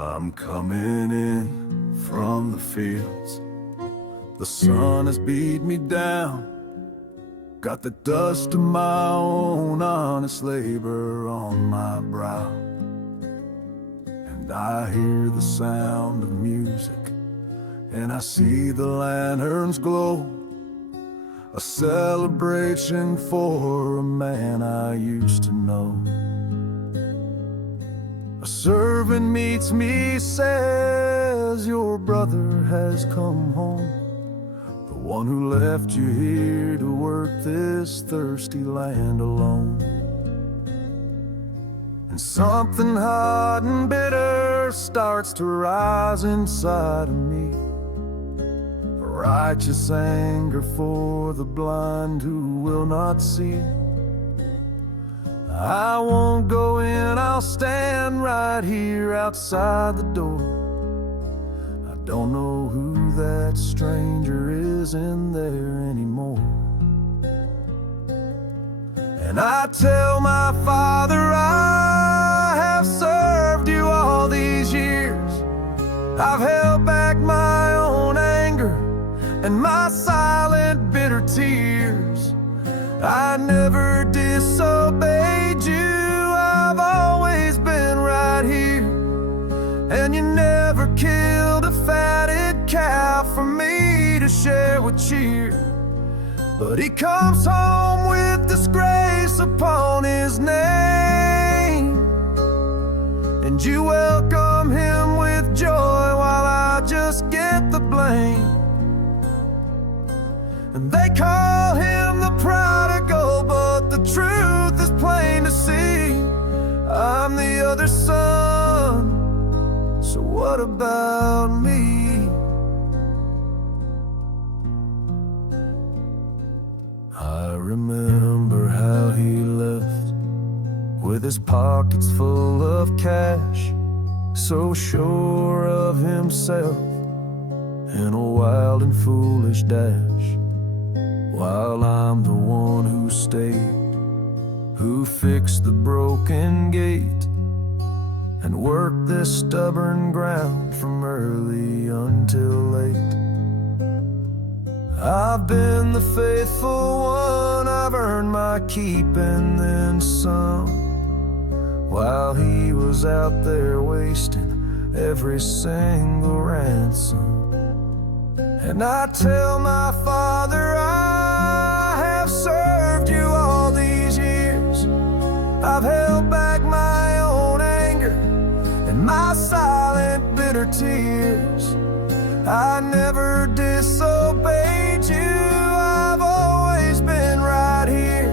I'm coming in from the fields. The sun has beat me down. Got the dust of my own honest labor on my brow. And I hear the sound of music, and I see the lanterns glow. A celebration for a man I used to know. A servant meets me, says, your brother has come home. The one who left you here to work this thirsty land alone. And something hot and bitter starts to rise inside of me. A righteous anger for the blind who will not see. I won't go in, I'll stand right here outside the door. I don't know who that stranger is in there anymore. And I tell my father, I have served you all these years. I've held back my own anger and my silent bitter tears. I never disobeyed you, I've always been right here. And you never killed a fatted cow for me to share with cheer. But he comes home with disgrace upon his name, and you welcome him with joy while I just get the blame. And they call him the prodigal, but the truth is plain to see. I'm the other son, so what about me? I remember how he left with his pockets full of cash, so sure of himself in a wild and foolish dash. While I'm the one who stayed, who fixed the broken gate, and worked this stubborn ground from early until late. I've been the faithful one, I've earned my keep and then some, while he was out there wasting every single ransom. And I tell my father, I have served you all these years. I've held back my own anger and my silent bitter tears. I never disobeyed you, I've always been right here.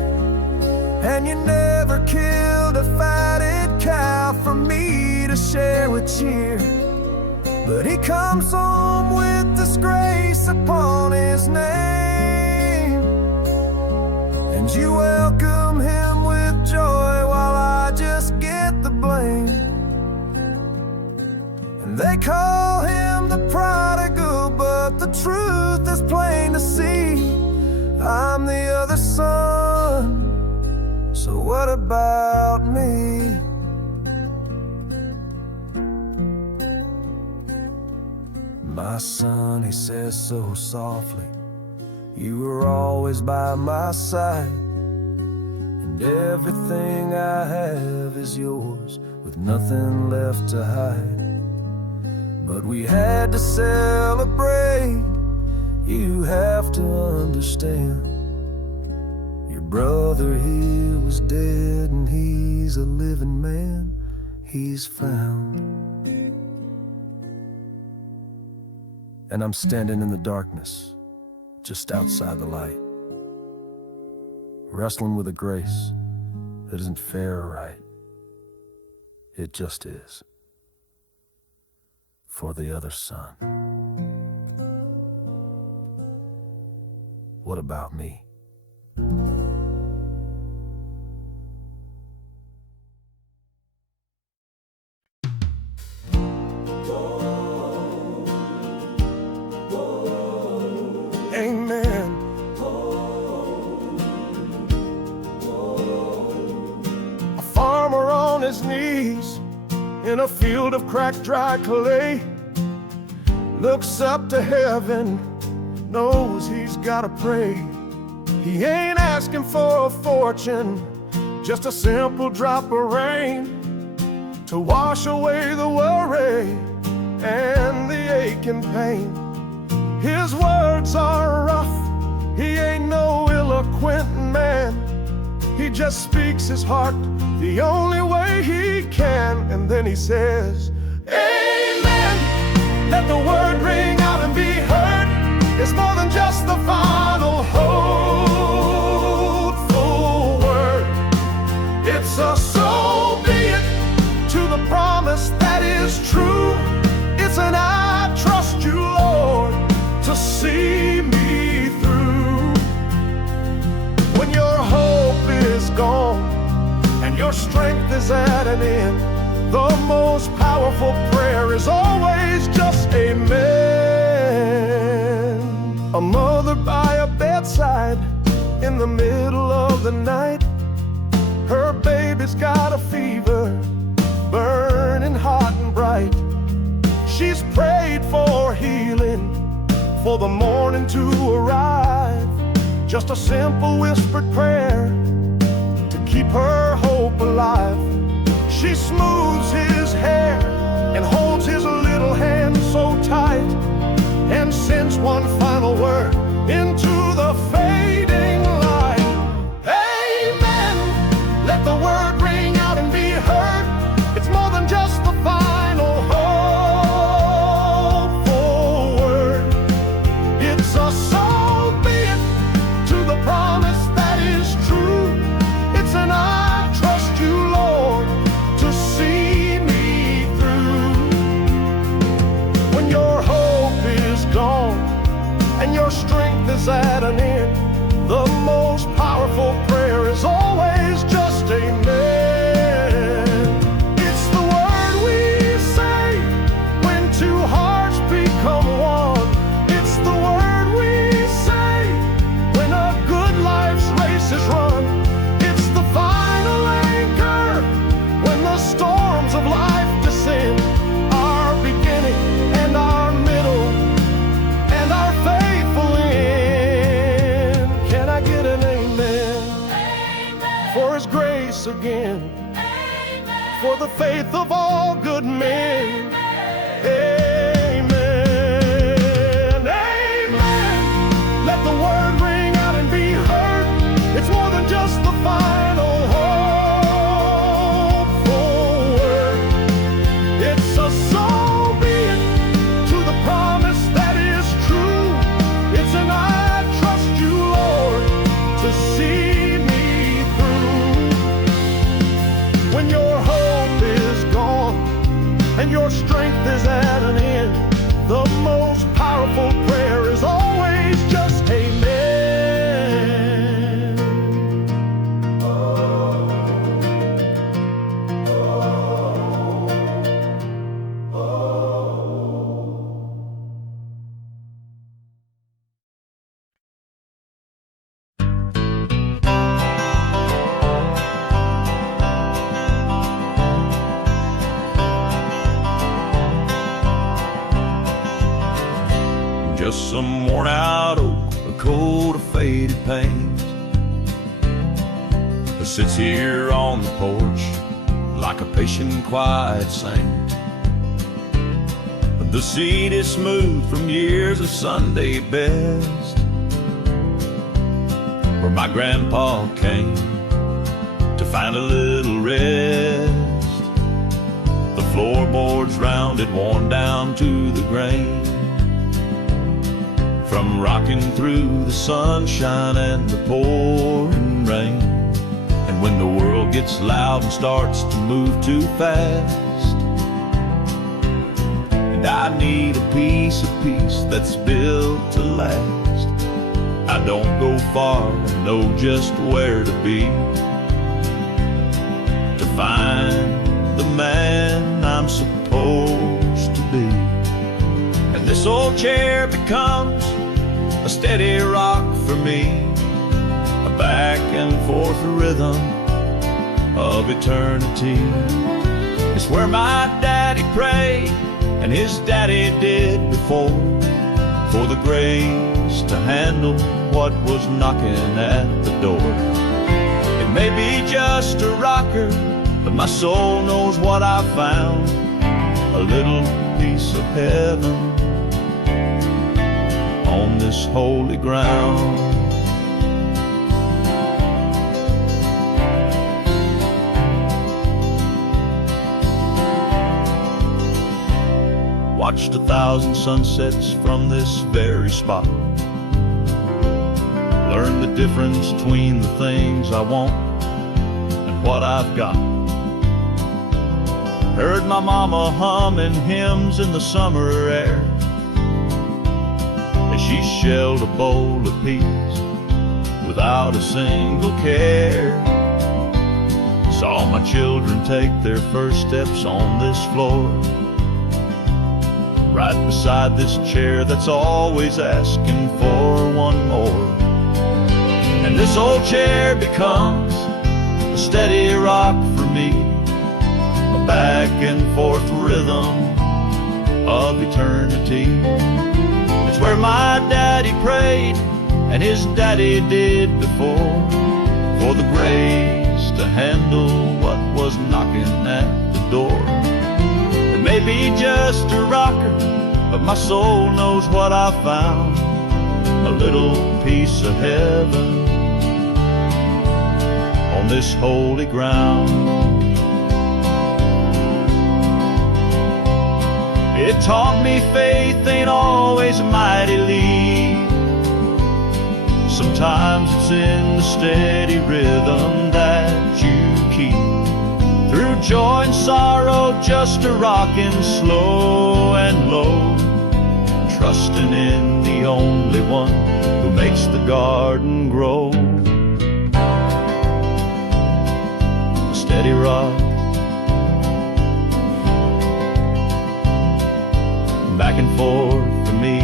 And you never killed a fatted cow for me to share with cheer. But he comes home with disgrace upon his name, and you welcome him with joy while I just get the blame. And they call him the prodigal, but the truth is plain to see. I'm the other son, so what about me? My son, he says so softly, you were always by my side, and everything I have is yours, with nothing left to hide. But we had to celebrate, you have to understand. Your brother here was dead, and he's a living man, he's found. And I'm standing in the darkness, just outside the light, wrestling with a grace that isn't fair or right. It just is, for the other son. What about me? Amen. A farmer on his knees in a field of cracked, dry clay, looks up to heaven, knows he's gotta pray. He ain't asking for a fortune, just a simple drop of rain to wash away the worry and the ache and pain. His words are rough, he ain't no eloquent man. He just speaks his heart the only way he can. And then he says, amen. Let the word ring out and be heard. It's more than just the final hopeful word. It's a so be it to the promise that is true. It's an I trust you, Lord, to see me through. When your hope is gone and your strength is at an end, the most powerful prayer is always just amen. A mother by a bedside in the middle of the night, her baby's got a fever, burning hot and bright. She's prayed for healing, for the morning to arrive. Just a simple whispered prayer to keep her hope alive. She smooths his hair and holds his little hand so tight, and sends one final word into the fading light. Amen. Let the word ring out and be heard. It's more than just the final hopeful word. It's a so be it to the promise that is true. It's an I trust you, Lord, to see me through. When your hope is gone and your strength is at an end, the most powerful prayer is always just amen. It's the word we say when two hearts become one. It's the word we say when a good life's race is run. It's the final anchor when the storms of life descend. Our beginning and our middle and our faithful end. Can I get an amen? Amen. For his grace again. Amen. For the faith of all good men. Amen. Amen. Let the word ring out and be heard. It's more than just the final hopeful word. It's a so be it to the promise that is true. It's an I trust you, Lord, to see me through. When your hope is gone and your strength is at an end, the most powerful prayer is always just amen. Oh, oh, oh. Just some worn out oak, a coat of faded paint, that sits here on the porch like a patient, quiet saint. The seat is smooth from years of Sunday best, where my grandpa came to find a little rest. The floorboards rounded, worn down to the grain, from rocking through the sunshine and the pouring rain. And when the world gets loud and starts to move too fast, and I need a piece of peace that's built to last, I don't go far, I know just where to be, to find the man I'm supposed to be. And this old chair becomes a steady rock for me, a back and forth rhythm of eternity. It's where my daddy prayed, and his daddy did before, for the grace to handle what was knocking at the door. It may be just a rocker, but my soul knows what I found, a little piece of heaven on this holy ground. Watched 1,000 sunsets from this very spot. Learned the difference between the things I want and what I've got. Heard my mama humming hymns in the summer air as she shelled a bowl of peas without a single care. Saw my children take their first steps on this floor, right beside this chair that's always asking for one more. And this old chair becomes a steady rock for me, a back and forth rhythm of eternity. It's where my daddy prayed, and his daddy did before, for the grace to handle what was knocking at the door. It may be just a rocker, but my soul knows what I found, a little piece of heaven on this holy ground. It taught me faith ain't always a mighty lead. Sometimes it's in the steady rhythm that you keep. Through joy and sorrow, just a rockin' slow and low, trusting in the only one who makes the garden grow. A steady rock, back and forth for me,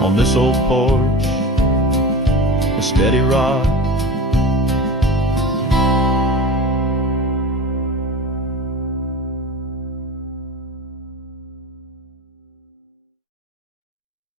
on this old porch, a steady rock.